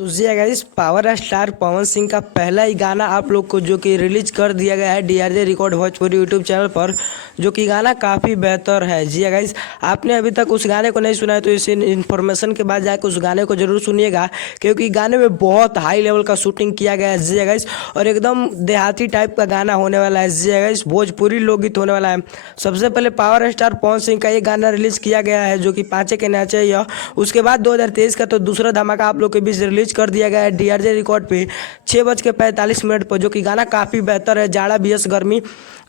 तो जी guys, power star Pawan Singh का पहला ही गाना आप लोग को जो कि रिलीज कर दिया गया है डीआरजे रिकॉर्ड भोजपुरी यूट्यूब चैनल पर, जो कि गाना काफ़ी बेहतर है। जी गाइस, आपने अभी तक उस गाने को नहीं सुना है तो इस इन्फॉर्मेशन के बाद जाकर उस गाने को जरूर सुनिएगा, क्योंकि गाने में बहुत हाई लेवल का शूटिंग किया गया है। जी गाइस, और एकदम देहाती टाइप का गाना होने वाला है। जी गाइस, भोजपुरी लोकगीत होने वाला है। सबसे पहले पावर स्टार पवन सिंह का ये गाना रिलीज किया गया है जो कि पाँचे के नाचे या उसके बाद 2023 का तो दूसरा धमाका आप लोग के बीच रिलीज कर दिया गया है डीआरजे रिकॉर्ड पे 6:45 पर, जो कि गाना काफ़ी बेहतर है। जाड़ा बीएस गर्मी,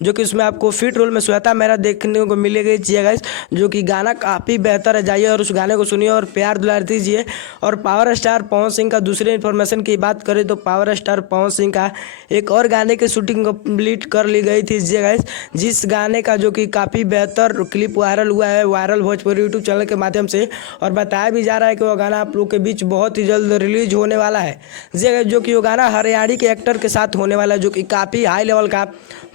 जो कि उसमें आपको फिट रोल में श्वेता मेहरा देखने को मिलेगी। जी गाइस, जो कि गाना काफ़ी बेहतर है। जाइए और उस गाने को सुनिए और प्यार दुलार दीजिए। और पावर स्टार पवन सिंह का दूसरे इन्फॉर्मेशन की बात करें तो पावर स्टार पवन सिंह का एक और गाने की शूटिंग कंप्लीट कर ली गई थी। जी गाइस, जिस गाने का जो कि काफ़ी बेहतर क्लिप वायरल हुआ है, वायरल भोजपुरी यूट्यूब चैनल के माध्यम से, और बताया भी जा रहा है कि वो गाना आप लोग के बीच बहुत ही जल्द रिलीज होने वाला है। जी गाइस, जो कि वो गाना हरियाणी के एक्टर के साथ होने वाला है, जो कि काफ़ी हाई लेवल का,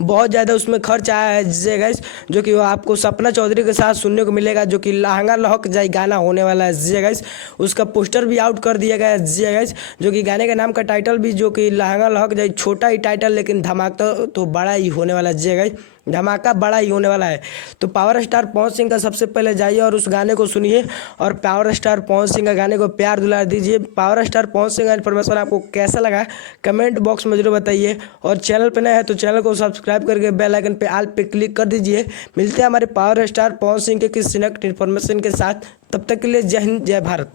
बहुत ज़्यादा उसमें खर्च आया है। जी गाइस, जो कि वो आपको सपना चौधरी के साथ सुनने को मिलेगा, जो कि लहंगा लहक जाए गाना होने वाला है। जी गाइस, उसका पोस्टर भी आउट कर दिया गया है। जी गाइस, जो कि गाने का नाम का टाइटल भी जो कि लहंगा लहक जाए, छोटा ही टाइटल लेकिन धमाका तो बड़ा ही होने वाला है। जी गाइस, धमाका बड़ा ही होने वाला है। तो पावर स्टार पवन सिंह का सबसे पहले जाइए और उस गाने को सुनिए और पावर स्टार पवन सिंह का गाने को प्यार दुलार दीजिए। पावर स्टार पवन सिंह का इन्फॉर्मेशन आपको कैसा लगा कमेंट बॉक्स में जरूर बताइए, और चैनल पे नए है तो चैनल को सब्सक्राइब करके बेल आइकन पे ऑल पे क्लिक कर दीजिए। मिलते हैं हमारे पावर स्टार पवन सिंह के किसी नेक्स्ट इन्फॉर्मेशन के साथ, तब तक के लिए जय हिंद जय भारत।